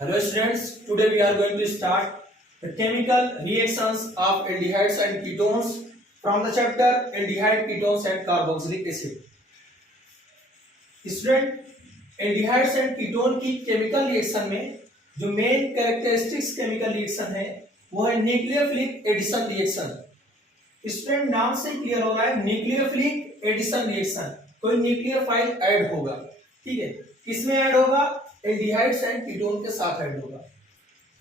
Hello students, today we are going to start the chemical reactions of aldehydes and ketones from the chapter aldehyde, ketones and carboxylic acid. Student, aldehydes and ketone की chemical reaction में जो main characteristics chemical reaction है वो है nucleophilic addition reaction. Student, नाम से clear हो रहा है न्यूक्लियोफिलिक एडिशन रिएक्शन, कोई न्यूक्लियोफाइल ऐड होगा। ठीक है, किसमें ऐड होगा? एल्डिहाइड्स एंड कीटोन के साथ ऐड होगा।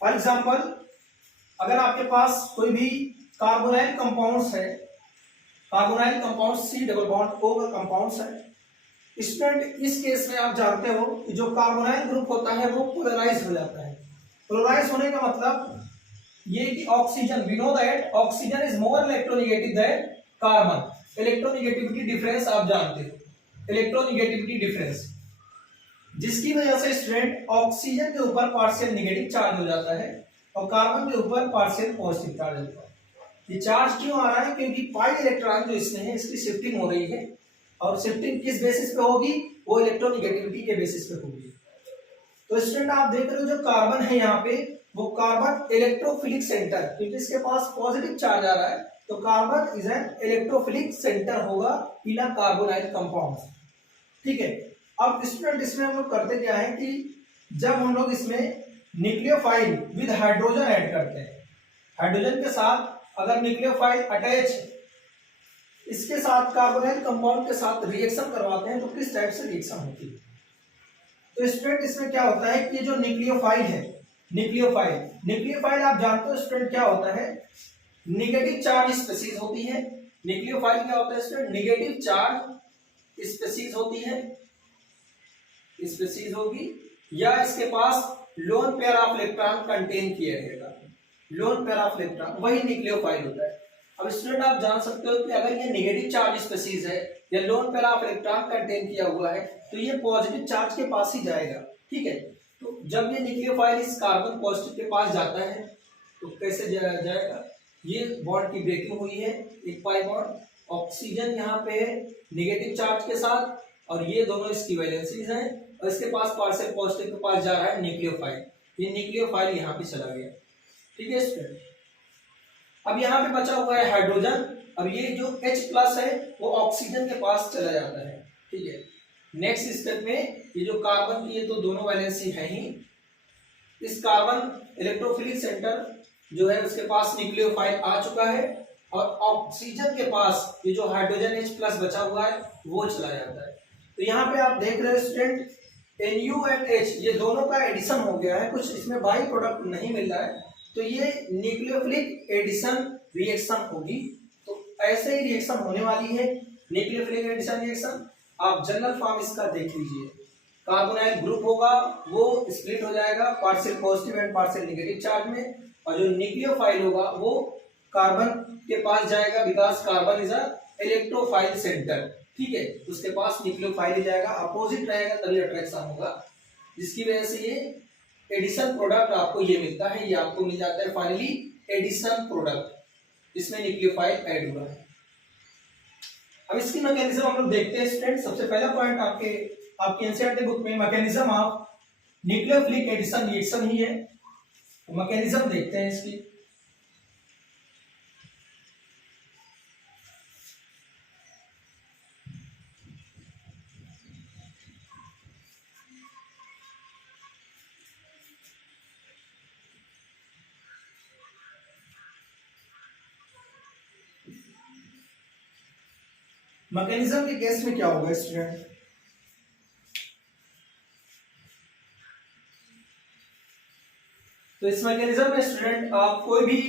फॉर एग्जांपल, अगर आपके पास कोई भी कार्बोनाइल कंपाउंड्स है, carbonyl compound C double bond O का कंपाउंड्स है। स्टूडेंट, इस केस में आप जानते हो कि जो कार्बोनाइल ग्रुप होता है वो पोलराइज हो जाता है। पोलराइज होने का मतलब ये कि oxygen, we know that oxygen is more electronegative than carbon. Electronegativity difference आप जानते हो, इलेक्ट्रोनेगेटिविटी डिफरेंस, जिसकी वजह से स्टूडेंट ऑक्सीजन के ऊपर पार्शियल नेगेटिव चार्ज हो जाता है और कार्बन के ऊपर पार्शियल पॉजिटिव चार्ज होता है। ये चार्ज क्यों आ रहा है? क्योंकि पाई इलेक्ट्रॉन जो इसमें है इसकी शिफ्टिंग हो रही है, और शिफ्टिंग किस बेसिस पे होगी? वो इलेक्ट्रोनेगेटिविटी के बेसिस पे होगी। तो स्टूडेंट, आप देख रहे हो जो कार्बन है यहाँ पे, वो कार्बन इलेक्ट्रोफिलिक सेंटर, क्योंकि इसके पास पॉजिटिव चार्ज आ रहा है तो carbon is an electrophilic centre होगा इन अ कार्बोनाइल कंपाउंड। ठीक है, अब स्टूडेंट इसमें हम लोग करते क्या है कि जब हम लोग इसमें न्यूक्लियोफाइल विद हाइड्रोजन ऐड करते हैं, हाइड्रोजन के साथ अगर न्यूक्लियोफाइल अटैच इसके साथ कार्बोनाइल कंपाउंड के साथ रिएक्शन करवाते हैं तो किस टाइप से रिएक्शन होती है? तो स्टूडेंट, इसमें क्या होता है कि जो न्यूक्लियोफाइल है, न्यूक्लियोफाइल आप जानते हो स्टूडेंट क्या होता है? नेगेटिव चार्ज स्पीशीज होती है। न्यूक्लियोफाइल क्या होता है स्टूडेंट? नेगेटिव चार्ज स्पीशीज होती है, स्पीशीज होगी, या इसके पास lone pair of electron contain किया रहेगा। लोन पेयर ऑफ इलेक्ट्रॉन वही न्यूक्लियोफाइल होता है। अब स्टूडेंट, आप जान सकते हो कि अगर ये नेगेटिव चार्ज स्पीशीज है या loan pair of electron contain किया हुआ है तो ये पॉजिटिव चार्ज के पास ही जाएगा। ठीक है, तो जब ये न्यूक्लियोफाइल इस कार्बन पॉजिटिव के पास जाता है तो कैसे जाएगा? ये बॉन्ड की ब्रेकिंग हुई है, एक पाई बॉन्ड, ऑक्सीजन यहाँ पे है नेगेटिव चार्ज के साथ, और ये दोनों इसकी वैलेंसीज हैं, और इसके पास पार्शियल पॉजिटिव के पास जा रहा है न्यूक्लियोफाइल। ये न्यूक्लियोफाइल यहाँ पे चला गया। ठीक है स्टूडेंट, अब यहाँ पे बचा हुआ है हाइड्रोजन। अब ये जो H+ है वो ऑक्सीजन के पास चला जाता है। ठीक है, नेक्स्ट स्टेप में ये जो कार्बन की, ये तो दोनों वैलेंसी है ही, इस कार्बन इलेक्ट्रोफिलिक सेंटर जो है उसके पास न्यूक्लियोफाइल आ चुका है, और ऑक्सीजन के पास ये जो हाइड्रोजन H+ बचा हुआ है वो चला जाता है। तो यहाँ पे आप देख रहे हो स्टूडेंट, Nu एंड H ये दोनों का एडिशन हो गया है, कुछ इसमें बाई प्रोडक्ट नहीं मिल रहा है, तो ये न्यूक्लियोफिलिक एडिशन रिएक्शन होगी। तो ऐसे ही रिएक्शन होने वाली है न्यूक्लियोफिलिक एडिशन रिएक्शन। आप जनरल फॉर्म इसका देख लीजिए, कार्बोनाइल ग्रुप होगा वो स्प्लिट हो जाएगा partial positive and partial negative charge में, और जो न्यूक्लियोफाइल होगा वो कार्बन के पास जाएगा, because carbon is a electrophile centre. ठीक है, उसके पास न्यूक्लियोफाइल ही जाएगा, अपोजिट रहेगा तभी अट्रैक्शन होगा, जिसकी वजह से ये एडिशन प्रोडक्ट आपको ये मिलता है, ये आपको मिल जाता है फाइनली एडिशन प्रोडक्ट, जिसमें न्यूक्लियोफाइल ऐड हुआ है। अब इसकी मैकेनिज्म हम लोग देखते हैं स्टूडेंट। सबसे पहला पॉइंट आपके एनसीईआरटी बुक में mechanism of nucleophilic addition reaction ही है, तो मैकेनिज्म देखते हैं इसकी। मैकेनिज्म के केस में क्या होगा स्टूडेंट? तो इस मैकेनिज्म में स्टूडेंट आप कोई भी,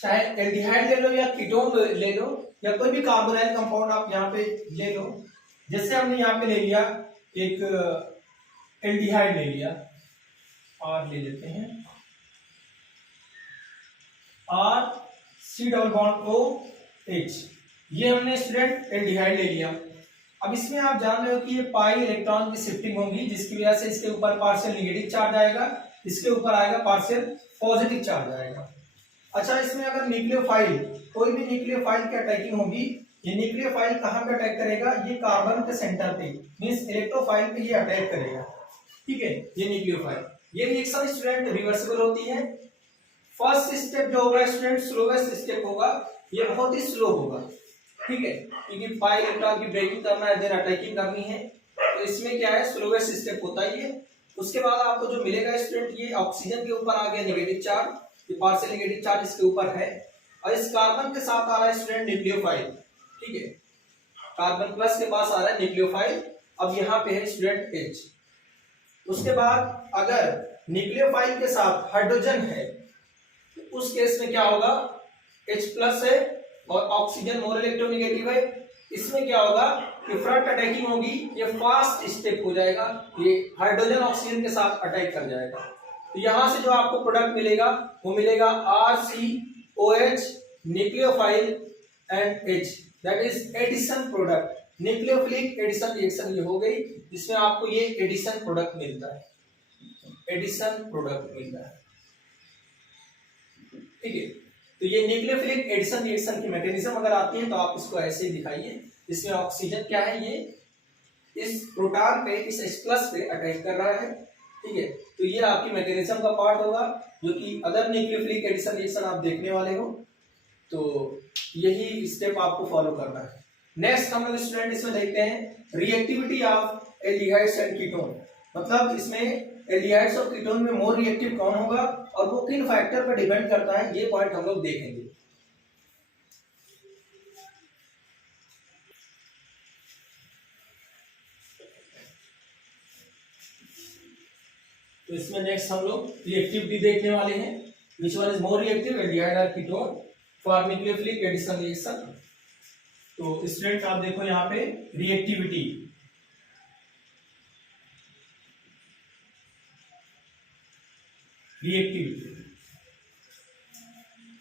चाहे एल्डिहाइड ले लो या कीटोन ले लो या कोई भी कार्बोनाइल कंपाउंड आप यहाँ पे ले लो। जैसे हमने यहाँ पे ले लिया एक एल्डिहाइड ले लिया, और ले लेते हैं R≡COH, ये हमने स्टूडेंट एल्डिहाइड ले लिया। अब इसमें आप जान रहे हो कि ये पाई इलेक्ट्रॉन की शिफ्टिंग होगी, जिसकी वजह से इसके ऊपर पार्शियल नेगेटिव चार्ज आएगा, इसके ऊपर आएगा पार्शियल पॉजिटिव चार्ज आएगा। अच्छा, इसमें अगर न्यूक्लियोफाइल, कोई भी न्यूक्लियोफाइल की अटैकिंग होगी, ये न्यूक्लियोफाइल कहाँ पे अटैक करेगा? ये कार्बन के सेंटर पे, मींस इलेक्ट्रोफाइल पे ये अटैक करेगा। ठीक है, ये न्यूक्लियोफाइल। ये रिएक्शन स्टूडेंट रिवर्सिबल होती है। फर्स्ट स्टेप जो होगा स्टूडेंट स्लोवेस्ट स्टेप होगा, ये बहुत ही स्लो होगा, ठीक है, क्योंकि 5 इलेक्ट्रॉन की ब्रेकिंग करना है देन अटैकिंग करनी है, तो इसमें क्या है स्लोवेस्ट स्टेप होता है ये। उसके बाद आपको जो मिलेगा स्टूडेंट, ये ऑक्सीजन के ऊपर आ गया नेगेटिव चार्ज, ये पार्शियल नेगेटिव चार्ज इसके ऊपर है, और इस कार्बन के साथ आ रहा है स्टूडेंट न्यूक्लियोफाइल, ठीक है, कार्बन प्लस के पास आ रहा है न्यूक्लियोफाइल। अब यहाँ पे है स्टूडेंट H। उसके बाद अगर न्यूक्लियोफाइल के साथ हाइड्रोजन है तो उस केस में क्या होगा, H प्लस है और ऑक्सीजन मोर इलेक्ट्रोनेगेटिव है, इसमें क्या होगा कि फ्रंट अटैकिंग होगी, ये फास्ट स्टेप हो जाएगा, ये हाइड्रोजन ऑक्सीजन के साथ अटैक कर जाएगा। तो यहां से जो आपको प्रोडक्ट मिलेगा वो मिलेगा RCOH nucleophile and H, that is addition product, nucleophilic addition reaction ये हो गई, जिसमें आपको ये एडिशन प्रोडक्ट मिलता है, एडिशन प्रोडक्ट मिलता है, ठीक है। तो ये न्यूक्लियोफिलिक एडिशन रिएक्शन की मैकेनिज्म अगर आती है तो आप इसको ऐसे ही दिखाइए, इसमें ऑक्सीजन क्या है, ये इस प्रोटॉन पे, इस H प्लस पे अटैक कर रहा है, ठीक है। तो ये आपकी मैकेनिज्म का पार्ट होगा, जो कि अदर न्यूक्लियोफिलिक एडिशन रिएक्शन आप देखने वाले हो, तो यही स्टेप आपको फॉलो करना है। नेक्स्ट हम लोग स्टूडेंट इसमें देखते हैं reactivity of aldehydes and ketone, मतलब इसमें एल्डिहाइड्स और कीटोन में मोर रिएक्टिव कौन होगा और वो किन फैक्टर पर डिपेंड करता है, ये पॉइंट हम लोग देखेंगे। तो इसमें नेक्स्ट हम लोग रिएक्टिविटी देखने वाले हैं, which one is more reactive, aldehyde और ketone for nucleophilic addition reaction. तो स्टूडेंट आप देखो यहाँ पे रिएक्टिविटी,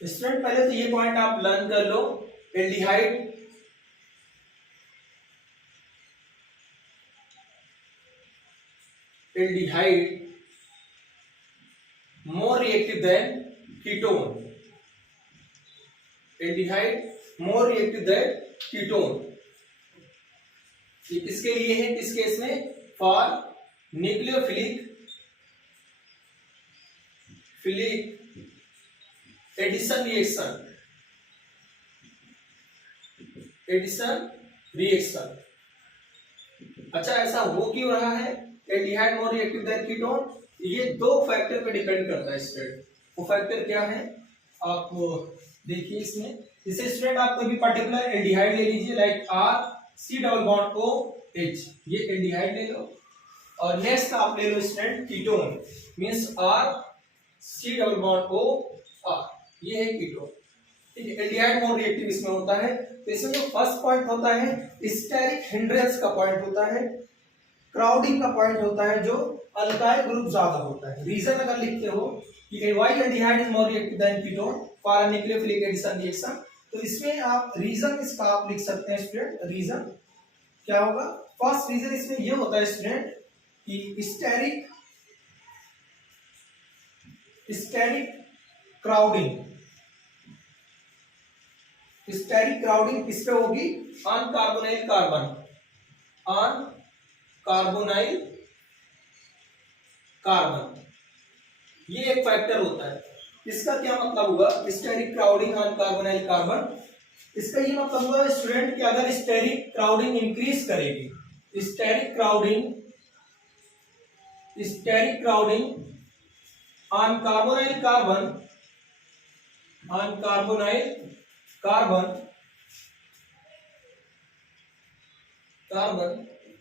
स्टूडेंट पहले तो ये पॉइंट आप लर्न कर लो, aldehyde more reactive than ketone, aldehyde more reactive than ketone। ये किसके लिए है, किस केस में, फॉर न्यूक्लियोफिलिक एडिशन रिएक्शन। अच्छा ऐसा हो क्यों रहा है, एल्डिहाइड मोर रिएक्टिव देन कीटोन, ये दो फैक्टर पे डिपेंड करता है स्टूडेंट। वो फैक्टर क्या है आप देखिए इसमें, इसे स्टूडेंट आप कोई भी पर्टिकुलर एल्डिहाइड ले लीजिए, लाइक RC⋅OH, ये एल्डिहाइड ले लो, और नेक्स्ट आप ले लो स्टूडेंट कीटोन, मींस RC⋅OR, ये है कीटोन, ठीक है। एल्डिहाइड मोर रिएक्टिव इसमें होता है। तो इसमें जो फर्स्ट पॉइंट होता है स्टेरिक हिंड्रेंस का पॉइंट होता है, क्राउडिंग का पॉइंट होता है, जो अल्काइल ग्रुप ज्यादा होता है। रीजन अगर लिखते हो कि why aldehyde is more reactive than ketone for nucleophilic addition reaction, तो इसमें आप रीजन इसका आप लिख सकते हैं स्टूडेंट। रीजन क्या होगा, फर्स्ट रीजन इसमें ये होता है स्टूडेंट कि स्टेरिक क्राउडिंग किस पे होगी, ऑन कार्बोनाइल कार्बन, ये एक फैक्टर होता है। इसका क्या मतलब हुआ, steric crowding on carbonyl carbon, इसका ये मतलब हुआ स्टूडेंट कि अगर स्टेरिक क्राउडिंग इंक्रीज करेगी, steric crowding on carbonyl carbon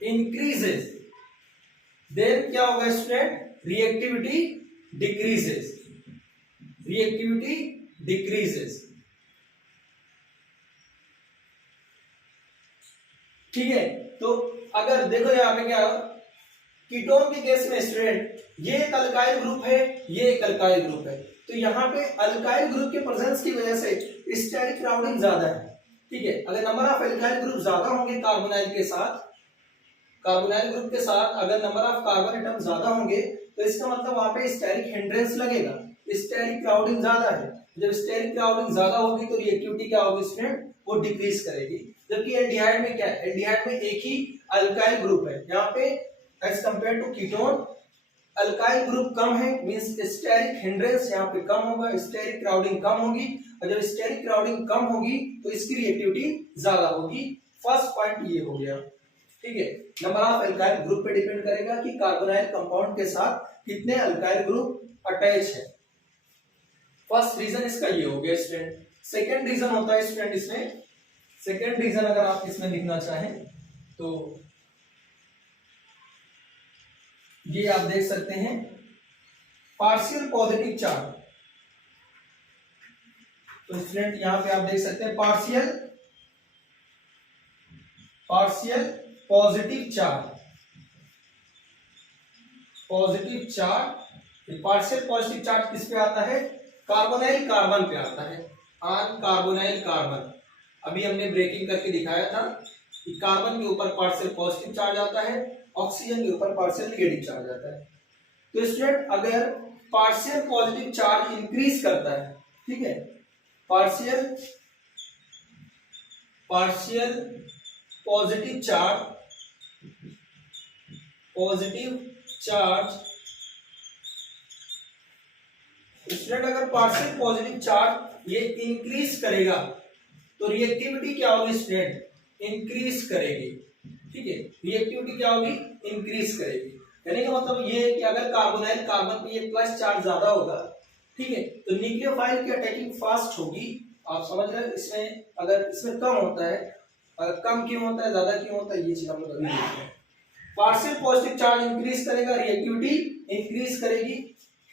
increases, then क्या होगा स्टूडेंट, रिएक्टिविटी डिक्रीजेस, ठीक है। तो अगर देखो यहाँ पे क्या कीटोन के केस में स्टूडेंट, ये एक अल्काइल ग्रुप है, ये एक अल्काइल ग्रुप है, तो यहाँ पे अल्काइल ग्रुप के प्रेजेंस की वजह से स्टेरिक क्राउडिंग ज्यादा है, ठीक है। अगर नंबर ऑफ अल्काइल ग्रुप ज्यादा होंगे कार्बोनाइल ग्रुप के साथ अगर नंबर ऑफ कार्बन एटम ज्यादा होंगे, तो इसका मतलब वहां पे स्टेरिक हिंड्रेंस लगेगा, स्टेरिक क्राउडिंग ज्यादा है। जब स्टेरिक क्राउडिंग ज्यादा होगी तो रिएक्टिविटी क्या होगी स्टूडेंट, वो डिक्रीज करेगी। जबकि एल्डिहाइड में क्या है, एल्डिहाइड में एक ही अल्काइल ग्रुप है, यहाँ पे as compare to ketone alkyl group कम है मींस स्टेरिक हिंड्रेंस यहाँ पे कम होगा, स्टेरिक क्राउडिंग कम होगी, और जब स्टेरिक क्राउडिंग कम होगी तो इसकी रिएक्टिविटी ज्यादा होगी। फर्स्ट पॉइंट ये हो गया, ठीक है। नंबर ऑफ अल्काइल ग्रुप पे डिपेंड करेगा कि कार्बोनाइल कंपाउंड के साथ कितने अल्काइल ग्रुप अटैच है। फर्स्ट रीजन इसका ये हो गया स्टूडेंट। सेकेंड रीजन होता है स्टूडेंट इसमें, सेकेंड रीजन अगर आप इसमें लिखना चाहें तो ये आप देख सकते हैं पार्शियल पॉजिटिव चार्ज। तो स्टूडेंट यहां पे आप देख सकते हैं partial positive charge, positive charge. Partial positive charge किस पे आता है? कार्बोनाइल कार्बन पे आता है, ऑन कार्बोनाइल कार्बन। अभी हमने ब्रेकिंग करके दिखाया था कि कार्बन के ऊपर पार्शियल पॉजिटिव चार्ज आता है, ऑक्सीजन के ऊपर पार्शियल नेगेटिव चार्ज आता है। तो स्टूडेंट अगर पार्शियल पॉजिटिव चार्ज इंक्रीज करता है, ठीक है, पार्शियल पॉजिटिव चार्ज स्टूडेंट अगर पार्शियल पॉजिटिव चार्ज ये इंक्रीज करेगा तो रिएक्टिविटी क्या होगी स्टूडेंट? इंक्रीज करेगी, ठीक है। रिएक्टिविटी क्या होगी? इंक्रीज करेगी। कहने का मतलब ये है कि अगर कार्बोनाइल कार्बन पे ये प्लस चार्ज ज्यादा होगा, ठीक है, तो न्यूक्लियोफाइल की अटैकिंग फास्ट होगी। आप समझ रहे हैं? इसमें अगर इसमें कम होता है, कम क्यों होता है, ज्यादा क्यों होता है, ये चीज हम लोग अभी देखते हैं। पार्शियल पॉजिटिव चार्ज इंक्रीज करेगा, रिएक्टिविटी इंक्रीज करेगी।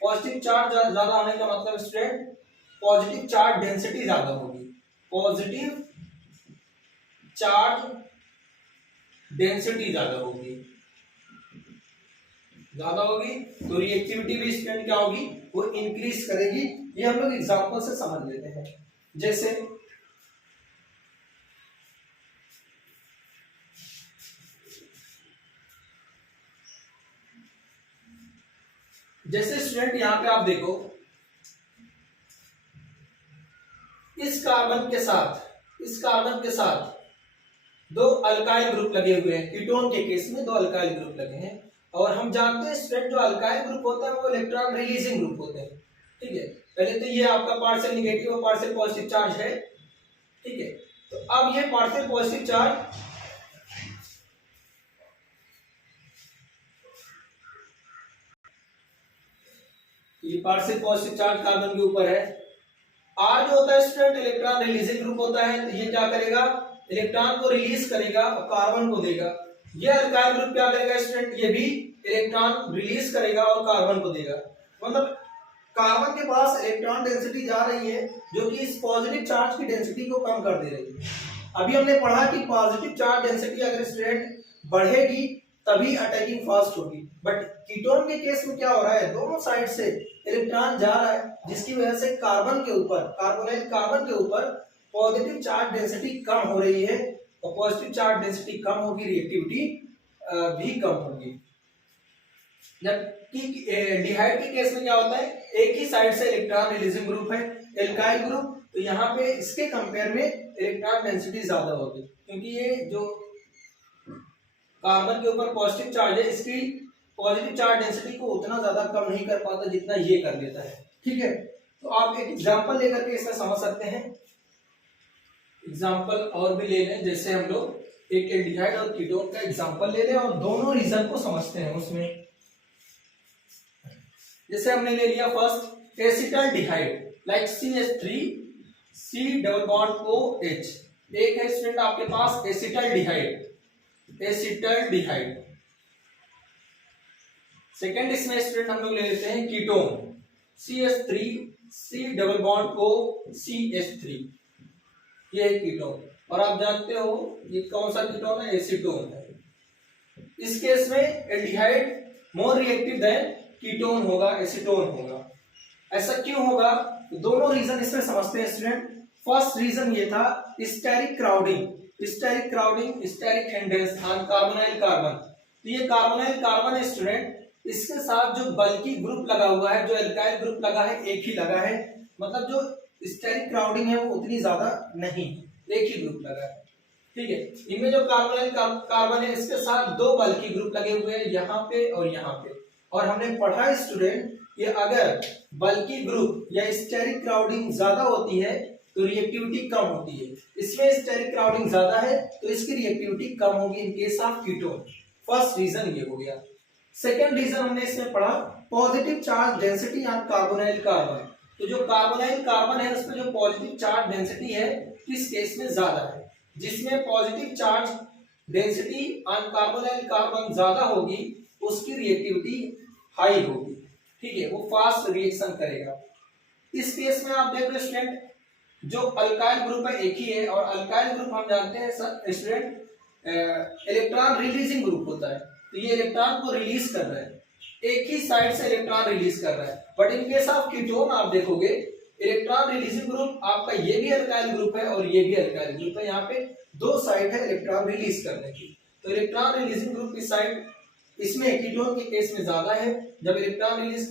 पॉजिटिव चार्ज ज्यादा होने का मतलब स्टूडेंट पॉजिटिव चार्ज डेंसिटी ज्यादा होगी, पॉजिटिव चार्ज डेंसिटी ज्यादा होगी, तो रिएक्टिविटी भी स्टूडेंट क्या होगी? वो इंक्रीज करेगी। ये हम लोग एग्जांपल से समझ लेते हैं। जैसे स्टूडेंट यहां पे आप देखो, इस कार्बन के साथ दो अल्काइल ग्रुप लगे हुए हैं। कीटोन के केस में दो अल्काइल ग्रुप लगे हैं, और हम जानते हैं स्टूडेंट जो अल्काइल ग्रुप होता है वो इलेक्ट्रॉन रिलीजिंग ग्रुप होते हैं, ठीक है। पहले तो ये आपका पार्शियल नेगेटिव और पार्शियल पॉजिटिव चार्ज है, ठीक है। तो अब ये पार्शियल पॉजिटिव चार्ज कार्बन के ऊपर है। आर जो होता है स्टूडेंट इलेक्ट्रॉन रिलीजिंग ग्रुप होता है, तो ये क्या करेगा? इलेक्ट्रॉन को रिलीज करेगा और कार्बन को देगा। ये अल्काइल ग्रुप क्या करेगा स्टूडेंट? ये भी इलेक्ट्रॉन रिलीज करेगा और कार्बन को देगा। मतलब कार्बन के पास इलेक्ट्रॉन डेंसिटी जा रही है जो कि इस पॉजिटिव चार्ज की डेंसिटी को कम कर दे रही है। अभी हमने पढ़ा कि पॉजिटिव चार्ज डेंसिटी अगर स्टूडेंट बढ़ेगी तभी अटैकिंग फास्ट होगी, बट कीटोन के केस में क्या हो रहा है? दोनों साइड से इलेक्ट्रॉन जा रहा है, जिसकी वजह से कार्बोनाइल कार्बन के ऊपर पॉजिटिव चार्ज डेंसिटी कम हो रही है, और पॉजिटिव चार्ज डेंसिटी कम होगी, रिएक्टिविटी भी कम होगी। जबकि डिहाइड के केस में क्या होता है? एक ही साइड से इलेक्ट्रॉन रिलीजिंग ग्रुप है, एल्काइल ग्रुप, तो यहाँ पे इसके कंपेयर में इलेक्ट्रॉन डेंसिटी ज्यादा होगी, क्योंकि ये जो कार्बन के ऊपर पॉजिटिव चार्ज है, इसकी पॉजिटिव चार्ज डेंसिटी को उतना ज्यादा कम नहीं कर पाता जितना ये कर लेता है, ठीक है। तो आप एक एग्जांपल लेकर के इसमें समझ सकते हैं। एग्जांपल और भी ले लें, जैसे हम लोग एक एल्डिहाइड और कीटोन का एग्जांपल ले लें और दोनों रीजन को समझते हैं उसमें। जैसे हमने ले लिया first acetaldehyde, like CH3 C double bond OH। एक है स्टूडेंट आपके पास एसिटल्डिहाइड। सेकेंड इसमें स्टूडेंट हम लोग ले लेते हैं ketone, CH3 C double bond OCH3, ये है कीटोन। और आप जानते हो ये कौन सा कीटोन है? एसीटोन है। इस केस में एल्डिहाइड मोर रिएक्टिव देन कीटोन होगा, एसीटोन होगा। ऐसा क्यों होगा? तो दोनों रीजन इसमें समझते हैं स्टूडेंट। फर्स्ट रीजन ये था steric crowding, steric hindrance on carbonyl carbon. तो ये कार्बोनाइल कार्बन है स्टूडेंट, इसके साथ जो बल्कि ग्रुप लगा हुआ है, जो एल्काइल ग्रुप लगा है, एक ही लगा है, मतलब जो स्टेरिक क्राउडिंग है वो उतनी ज्यादा नहीं, एक ही ग्रुप लगा है, ठीक है। इनमें जो कार्बोनाइल कार्बन है इसके साथ दो बल्कि ग्रुप लगे हुए हैं, यहाँ पे और यहाँ पे, और हमने पढ़ा स्टूडेंट कि अगर बल्कि ग्रुप या स्टेरिक क्राउडिंग ज्यादा होती है तो रिएक्टिविटी कम होती है। इसमें स्टेरिक क्राउडिंग ज्यादा है तो इसकी रिएक्टिविटी कम होगी in case of ketone. First reason ये हो गया। सेकेंड रीजन हमने इसमें पढ़ा positive charge density on carbonyl carbon. तो जो कार्बोनाइल कार्बन है उसमें जो पॉजिटिव चार्ज डेंसिटी है किस केस में ज्यादा है, जिसमें positive charge density on carbonyl carbon ज्यादा होगी उसकी रिएक्टिविटी हाई होगी, ठीक है, वो फास्ट रिएक्शन करेगा। इस केस में आप देख रहे स्टूडेंट जो अल्काइल ग्रुप है एक ही है, और अल्काइल ग्रुप हम जानते हैं स्टूडेंट इलेक्ट्रॉन रिलीजिंग ग्रुप होता है, तो ये इलेक्ट्रॉन को रिलीज कर रहा है, एक ही साइड से इलेक्ट्रॉन रिलीज कर रहा है। But in case of ketone आप देखोगे इलेक्ट्रॉन रिलीजिंग ग्रुप आपका ये भी अल्काइल ग्रुप है और ये भी अल्काइल ग्रुप है, यहाँ पे दो साइड है इलेक्ट्रॉन रिलीज करने की। तो इलेक्ट्रॉन रिलीजिंग ग्रुप की साइड इसमें कीटोन के केस में ज्यादा है। जब इलेक्ट्रॉन रिलीज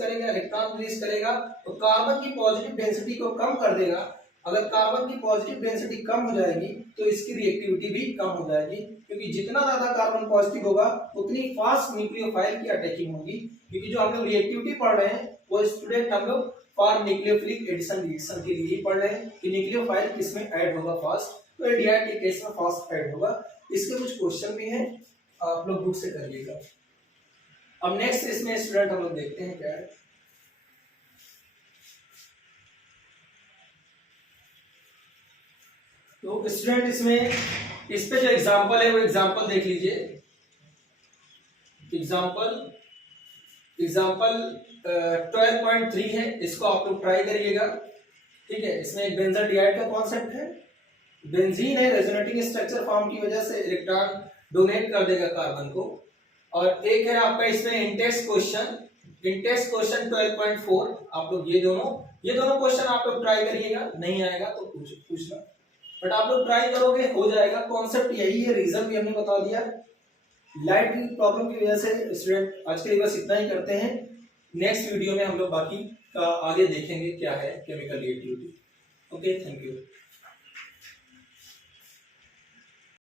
करेगा तो कार्बन की पॉजिटिव डेंसिटी को कम कर देगा। अगर कार्बन की पॉजिटिव डेंसिटी कम हो जाएगी तो इसकी रिएक्टिविटी भी कम हो जाएगी, क्योंकि जितना ज्यादा कार्बन पॉजिटिव होगा उतनी फास्ट न्यूक्लियोफाइल की अटैकिंग होगी। क्योंकि जो हम लोग रिएक्टिविटी पढ़ रहे हैं वो स्टूडेंट हम लोग फॉर न्यूक्लियोफिलिक एडिशन रिएक्शन के लिए ही पढ़ रहे हैं कि न्यूक्लियोफाइल किसमें ऐड होगा फास्ट, तो एल्डिहाइड के केस में फास्ट ऐड होगा। इसके कुछ क्वेश्चन भी हैं, आप लोग बुक से करिएगा। अब नेक्स्ट इसमें स्टूडेंट हम लोग देखते हैं क्या है। तो स्टूडेंट इसमें इस पे जो एग्जांपल है वो एग्जांपल देख लीजिए। एग्जांपल 12.3 है, इसको आप लोग ट्राई करिएगा, ठीक है। इसमें एक बेंजोडिआइड का कॉन्सेप्ट है, बेंजीन है, रेजोनेटिंग स्ट्रक्चर फॉर्म की वजह से इलेक्ट्रॉन डोनेट कर देगा कार्बन को। और एक है आपका इसमें इंटेस्ट क्वेश्चन 12.4। आप लोग ये दोनों क्वेश्चन आप लोग ट्राई करिएगा, नहीं आएगा तो पूछना, बट आप लोग ट्राई करोगे हो जाएगा। कॉन्सेप्ट यही है, रीजन भी हमने बता दिया। लाइट की प्रॉब्लम की वजह से स्टूडेंट आज के लिए बस इतना ही करते हैं। नेक्स्ट वीडियो में हम लोग बाकी का आगे देखेंगे क्या है chemical reactivity. Okay, thank you.